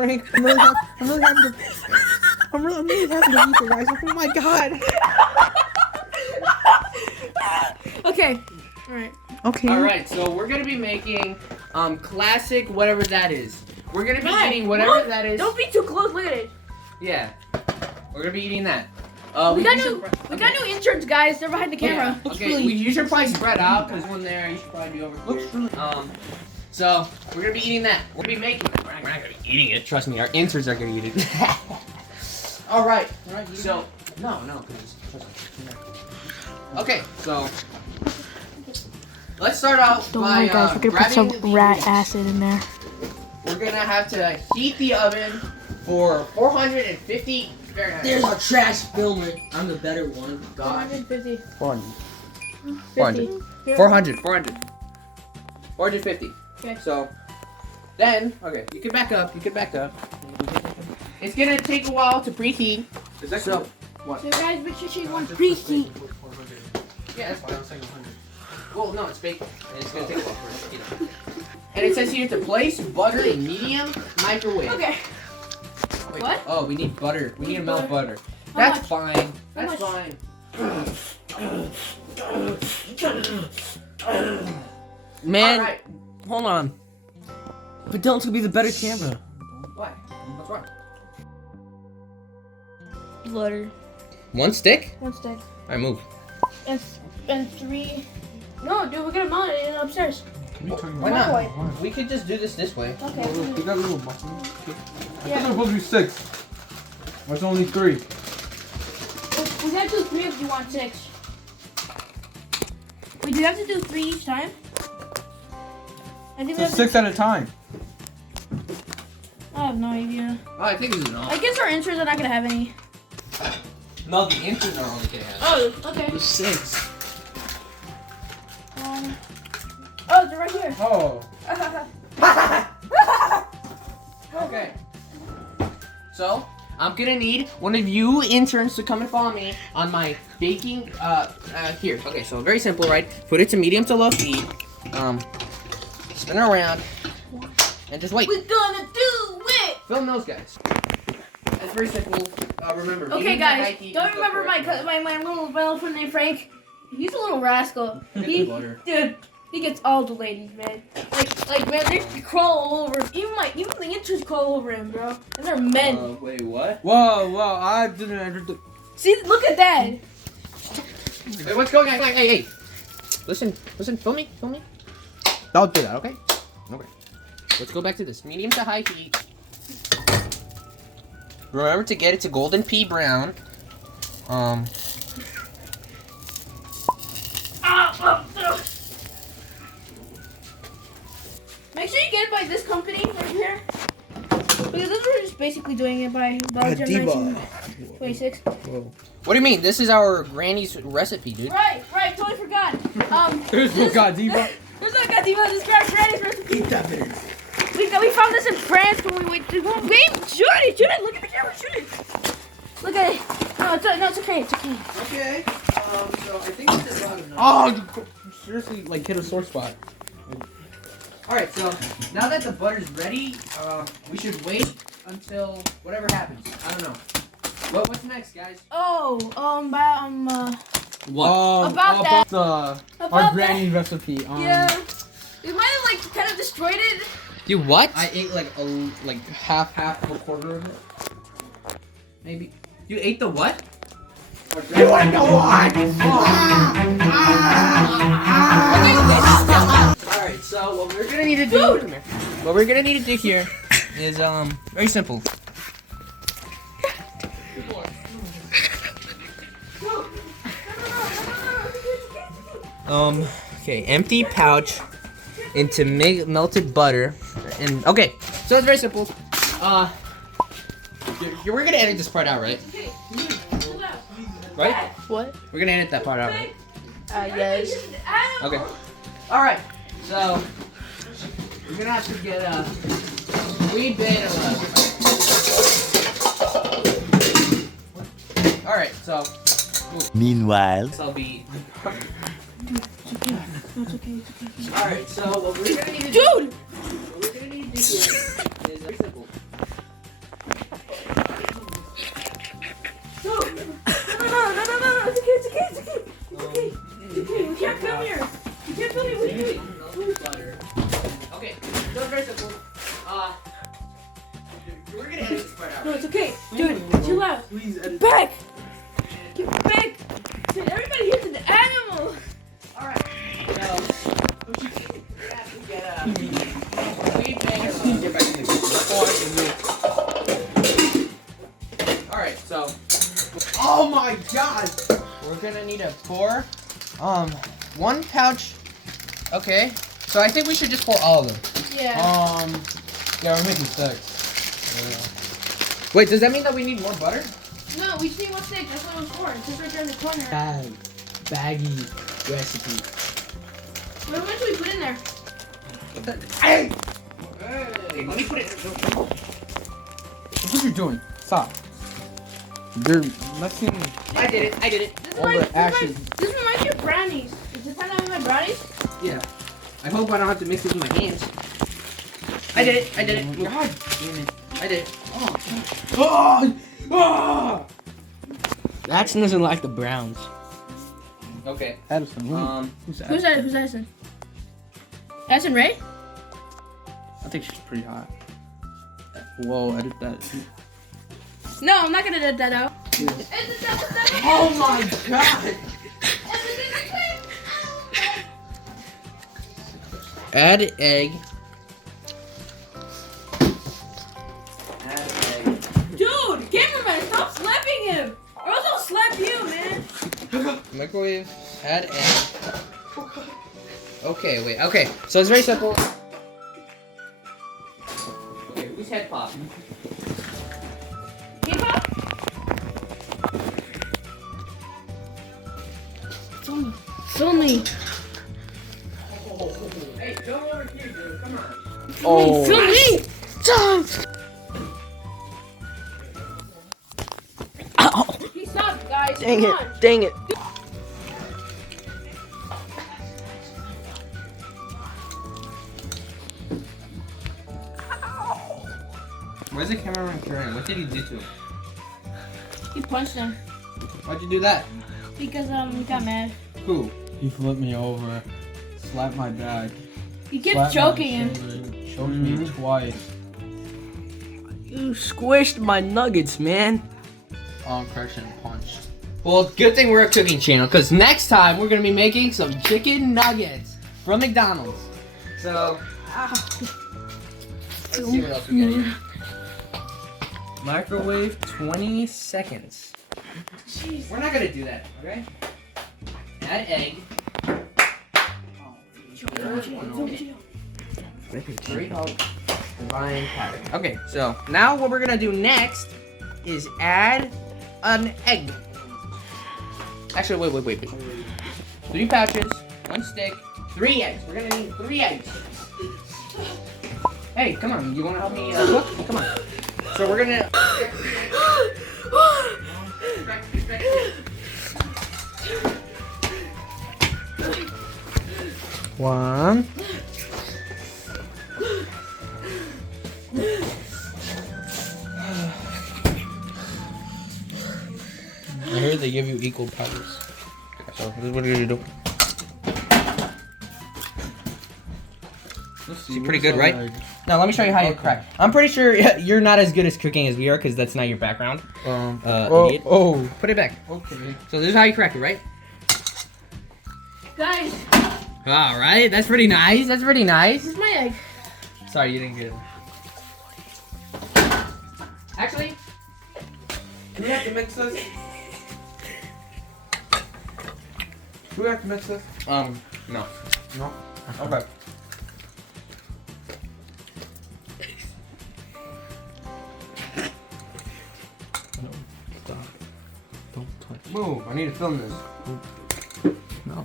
Frank. I'm really having to. I'm really having to eat the rice. Oh my god. Okay. All right. Okay. All right. So we're gonna be making classic whatever that is. We're gonna be eating whatever that is. Don't be too close. Look at it. Yeah. We're gonna be eating that. We got new interns, guys. They're behind the camera. Yeah. Okay. You should probably spread out because one there. You should probably be over here. So we're gonna be eating that. We're gonna be making it. We're not gonna be eating it. Trust me. Our interns are gonna eat it. All right. So no. Okay. So let's start out Don't by worry, guys. We're gonna put some grabbing rat acid in there. We're gonna have to heat the oven for 450 Fahrenheit. There's our trash filmer. I'm the better one. God. 450. 450. Okay. So then, okay, you can back up. It's gonna take a while to preheat. Is that so? What? So guys, make sure you want preheat. Yeah, that's fine. I was saying 100. Well, no, it's baking. And it's gonna take a while for it to heat up. And it says here to place butter in medium microwave. Okay. Wait, What? Oh, we need butter. We need to melt butter. How That's much? fine. How That's much? fine. Man, Alright. hold on. But don't be the better camera. What? What's wrong? Butter. One stick? One stick. Alright, move. And 3. No, dude, we're gonna mount it upstairs. Why not? We could just do this way. Okay. You got a little button. Yeah. It's supposed to be 6. There's only 3. We have to do 3 if you want 6. Wait, do you have to do 3 each time? I think we So have 6 at a time. I have no idea. Oh, I think this is enough. I guess our interns are not gonna have any. No, the interns are only gonna have. Oh, okay. 6. Oh, they're right here. Oh. Okay. So, I'm gonna need one of you interns to come and follow me on my baking, here. Okay, so very simple, right? Put it to medium to low heat. Spin it around. And just wait. We're gonna do it! Film those guys. It's very simple. Remember. Okay, medium to guys, high heat, don't just go remember for it. my little friend named Frank? He's a little rascal. Get the butter. Dude, he gets all the ladies, man. Like man, they crawl all over him. Even the interns crawl over him, bro. And they're men. Wait, what? Whoa, I didn't enter the. See, look at that. Hey, what's going on? Hey. Listen, film me. Don't do that, okay? Okay. Let's go back to this. Medium to high heat. Remember to get it to golden pea brown. Make sure you get it by this company right here. Because this is we're just basically doing it by Generation 26. What do you mean? This is our granny's recipe, dude. Right, totally forgot. There's no Godiva. There's no Godiva. This is our granny's recipe. Eat that bitter. We found this in France when we went. Wait, shoot it! Look at the camera, shoot it! Look at it. No, it's okay. Okay. So I think this is loud enough. Oh, you seriously like hit a sore spot. Alright, so now that the butter's ready, we should wait until whatever happens. I don't know. What's next, guys? What? About Our granny recipe. yeah. We might have like kind of destroyed it. You what? I ate like half of a quarter of it. Maybe. You ate the what? You wanna know what? Alright, so what we're gonna need to do What we're gonna need to do here is very simple. Okay, empty pouch into melted butter, and okay, so it's very simple. We're gonna edit this part out, right? Right? What? We're gonna edit that part out, right? Yes. Okay. All right. So we're gonna have to get a wee bit of a. All right. So. Meanwhile, This will be. It's okay. All right. So what we're gonna need to Dude! What we're gonna need to do here is very simple. Get back. Dude, everybody here's an animal. Alright, so we have to get Alright, so oh my god! We're gonna need a pour. One pouch. Okay. So I think we should just pour all of them. Yeah. Yeah, we're making 6. Wait, does that mean that we need more butter? No, we just need 1 stick. That's what it was for. It's just right there in the corner. Baggy recipe. What much do we put in there? Hey, let me put it. What are you doing? Stop. They're messing I did it. This all the ashes. This reminds me of brownies. Is this time I make my brownies? Yeah. I hope I don't have to mix this with my hands. I did it. God damn it. I did it. That's nothing like the Browns. Okay. Addison, Who's Addison? Addison Ray? I think she's pretty hot. Whoa, edit that. No, I'm not gonna edit that out. Oh my god! Add egg. Dude, cameraman, stop slapping him! Or else I'll slap you, man. Microwave. Add egg. Okay, wait. Okay, so it's very simple. Okay, who's head pop? K-pop? Film me. Hey, go over here, dude. Come on. Oh. Film me. Stop. He stopped, guys. Dang Come it! on. Dang it! Where's the cameraman turning? What did he do to him? He punched him Why'd you do that? because he got mad. Who? He flipped me over, slapped my back. He kept slapped my choking him. shoulder, choked me twice. You squished my nuggets, man. Correction, punched. Well, good thing we're a cooking channel, because next time we're going to be making some chicken nuggets from McDonald's. So, let's see what else we got here. Microwave 20 seconds. Jeez. We're not going to do that, okay? Add egg. Divine pattern. Okay, so now what we're going to do next is add an egg. Actually, wait. 3 pouches, 1 stick, 3 eggs. We're gonna need 3 eggs. Hey, come on. You wanna help me cook? Come on. So we're gonna. One. I heard they give you equal powers. So this is what we're gonna do. See, pretty good, right? Now let me show you how you crack. I'm pretty sure you're not as good as cooking as we are, because that's not your background. Idiot. Put it back. Okay. So this is how you crack it, right? Guys, All right, that's pretty nice. That's pretty nice. this is my egg. Sorry, you didn't get it. Actually, Do we have to mix this? Do we have to mix this? no. No. Okay. Don't touch. Move. I need to film this. No.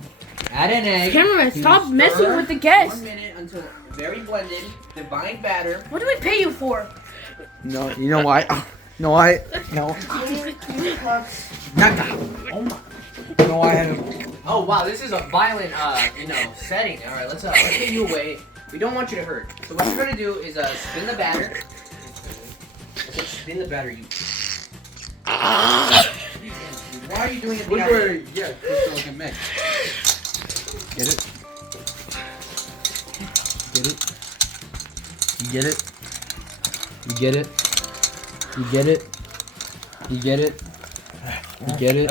Add an egg. Cameraman, stop messing with the guests. 1 minute until very blended. Divine batter. What do we pay you for? No, you know why? No, I. No. Oh my. No, I haven't. Oh wow, this is a violent, setting. All right, let's get you away. We don't want you to hurt. So what you're gonna do is spin the batter. I said spin the batter, you. Why are you doing it? Which way? Yeah, so we can mix. Get it? Get it? You get it? You get it? You get it? You get it? You get it?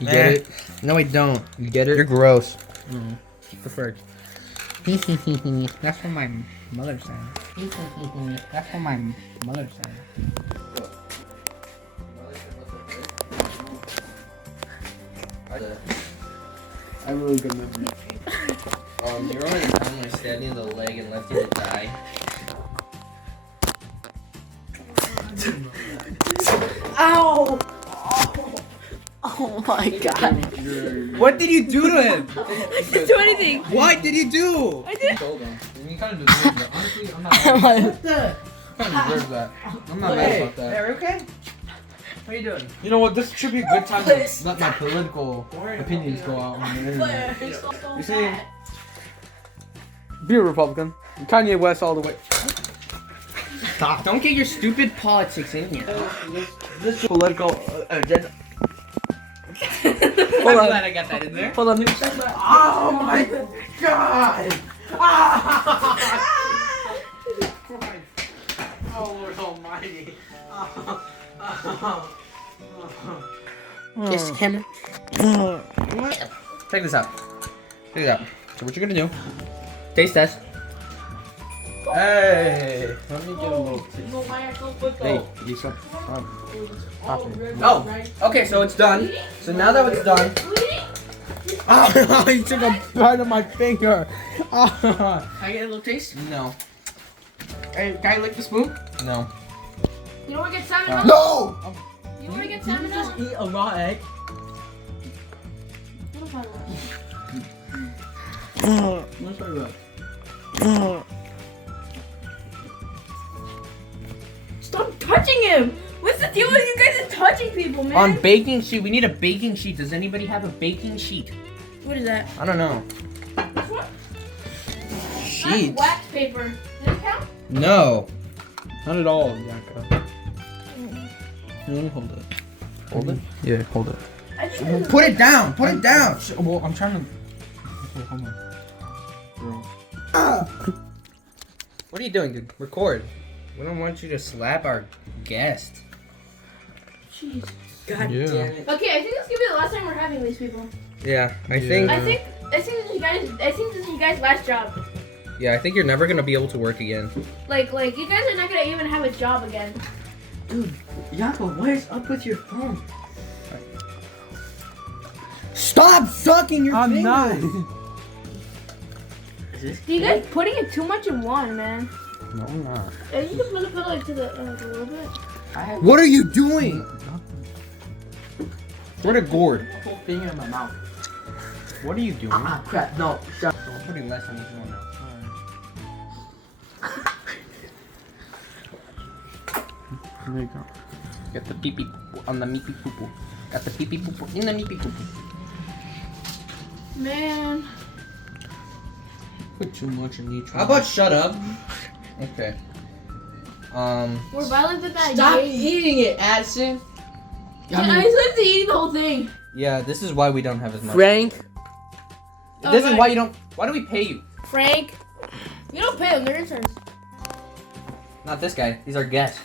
You get it? No, I don't. You get it? You're gross. The frick. That's from my mother's side. That's from my mother's side. I have really good memory. You remember the time when I stabbed you in the leg and left you to die? Ow! Oh my god. What did you do to him? I didn't do anything. What did you do? I did. Hold on. You kind of deserve that. Honestly, I'm not mad. What the? kind of deserve that. I'm not mad about that. Are you okay? What are you doing? You know what? This should be a good time to let my political opinions go out on the internet. You see, be a Republican. Kanye West all the way. Stop. Don't get your stupid politics in here. This political agenda. I'm glad I got that in there. Hold on. Oh my god! Oh Lord Almighty! Kiss him. Check this out. Check this out. So what you're gonna do? Taste test. Hey, let me get a little. Hey, you stop. Oh, okay. So it's done. So now that it's done. Oh, he took a bite of my finger. Can I get a little taste? No. Hey, can I lick the spoon? No. You don't want to get salmonella? No! You want to get salmonella? Eat a raw egg. Let's try that. Stop touching him! What's the deal with you guys and touching people, man? On baking sheet, we need a baking sheet. Does anybody have a baking sheet? What is that? I don't know. This one? Sheet? That's wax paper. Does it count? No. Not at all, Yanka. Let me hold it. Hold it. Yeah, hold it. I think Put it down. Put it down. Well, I'm trying to. Okay, hold on. Bro. What are you doing, dude? Record. We don't want you to slap our guest. Jeez. God Yeah. damn it. Okay, I think this could be the last time we're having these people. Yeah, I Yeah. think. I think this is you guys' last job. Yeah, I think you're never gonna be able to work again. Like you guys are not gonna even have a job again. Dude, Jakob, what is up with your phone? Stop sucking your I'm finger. not. Is this You guys putting it too much in one, man. No, I'm not. You can put it like to the a little bit. I have What are you doing? Where'd a gourd? a whole finger in my mouth. What are you doing? Ah, crap. No, shut I'm putting less on each one now. There you go. Got the pee pee on the meepee poo poo. Got the pee pee poo poo in the meepee poo poo. Man. Put too much in each one. How about shut up? Okay. We're violent with that. Stop game. eating it, Addison. I just like to eat the whole thing. Yeah, this is why we don't have as much. Frank. This is why you don't. Why do we pay you? Frank. You don't pay them, they're interns. Not this guy. He's our guest.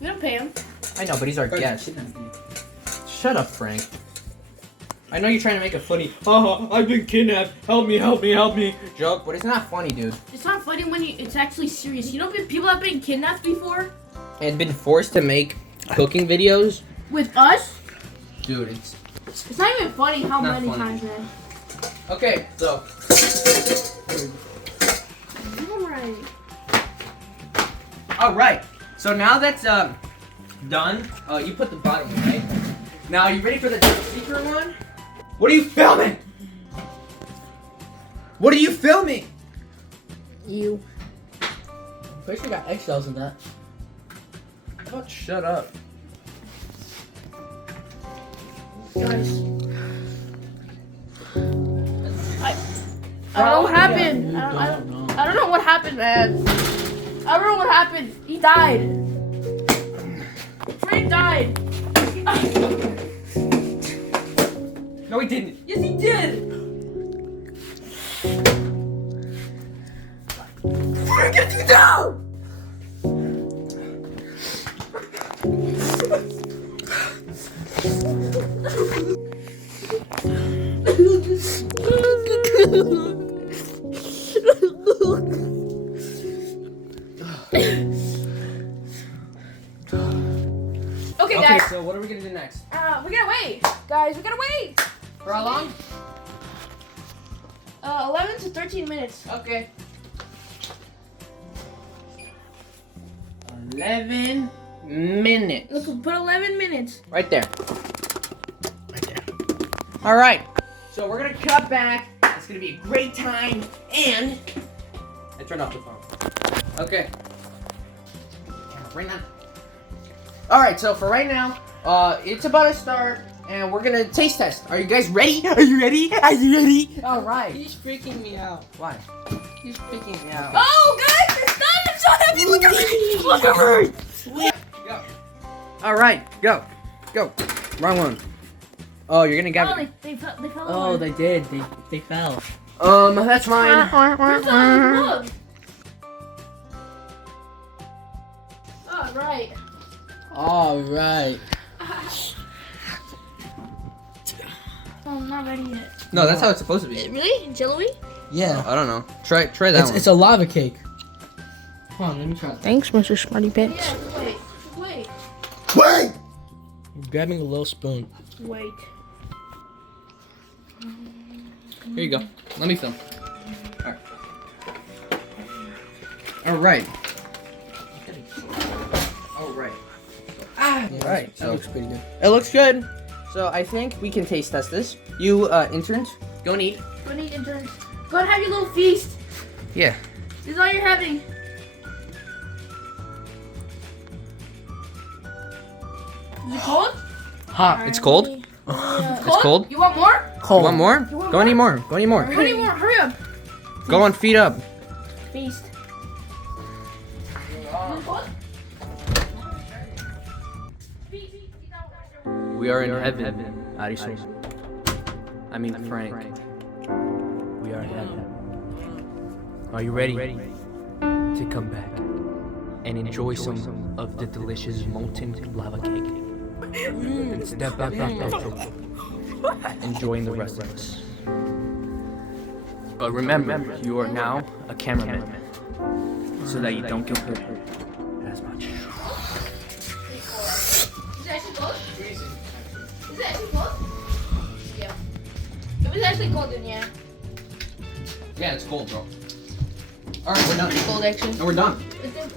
You don't pay them. I know, but he's our guest. Shut up, Frank. I know you're trying to make a funny, I've been kidnapped, help me, help me, help me joke, but it's not funny, dude. It's not funny when it's actually serious. You know, people have been kidnapped before And been forced to make cooking videos. with us. Dude, it's It's not even funny how Not many funny. times, man. okay. So all right. So now that's done. You put the bottom one, right? Now you ready for the secret one? What are you filming? What are you filming? You. Pretty sure got eggshells in that. How about shut up? Guys. I don't know what happened. I don't know what happened, man. I don't know what happened. He died. Frank died. No, he didn't. Yes, he did. Frank, get you down! Okay, Okay, guys. so what are we gonna do next? We gotta wait, guys. We gotta wait. For how long? 11 to 13 minutes. Okay. 11 minutes. Look, put 11 minutes. Right there. Right there. All right. So we're gonna cut back. It's gonna be a great time, and I turned off the phone. Okay. Right now. All right. So for right now, it's about to start, and we're gonna taste test. Are you guys ready? Are you ready? Are you ready? All right. He's freaking me out. Why? He's freaking me out. Oh, guys, it's done. I'm so happy. Look at me. Look at me. Go. All right. Go. Go. Wrong one. Oh, you're gonna Oh, get. they fell Oh, over. they did. They fell. That's mine. Where's the other plug? Oh, right. All right. Oh, I'm not ready yet. No, that's how it's supposed to be. Really? Jello-y? Yeah. I don't know. Try that It's a lava cake. Hold on, let me try. Thanks, Mr. Smarty Yeah, Pants. just wait. Just wait. Wait! I'm grabbing a little spoon. Wait. Here you go. Let me film. All right. All right. Right. That looks pretty good. It looks good. So I think we can taste test this. You interns, go and eat. Go and eat interns. Go and have your little feast. Yeah. This is all you're having. Is it cold? Hot. It's cold. It's cold. You want more? You want more? You want Go and eat more. Go and eat more. Go and eat more. Hurry up. Go and feed up. Feast. Is it cold? We are in heaven, Arisu. I mean Frank. We are in heaven. Are you ready to come back and enjoy some of the delicious molten lava cake? And step back, enjoying the rest of us. But remember, you are now a cameraman, so that you don't get hurt as much. Is it actually cold? Is it actually cold? Yeah. If it's actually cold, then yeah. Yeah, it's cold, bro. All right, we're done. Cold, actually. No, we're done.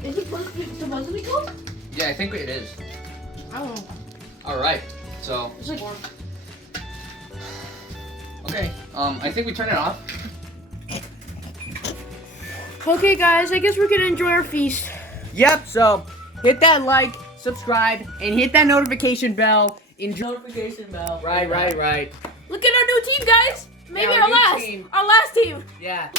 Is it supposed to be cold? Yeah, I think it is. I don't know. All right, so It's like warm. okay. I think we turn it off. Okay, guys, I guess we're gonna enjoy our feast. Yep. So hit that like, subscribe, and hit that notification bell. Enjoy. Notification bell. Right. Look at our new team, guys. Maybe Yeah, our our new last. team. Our last team. Yeah.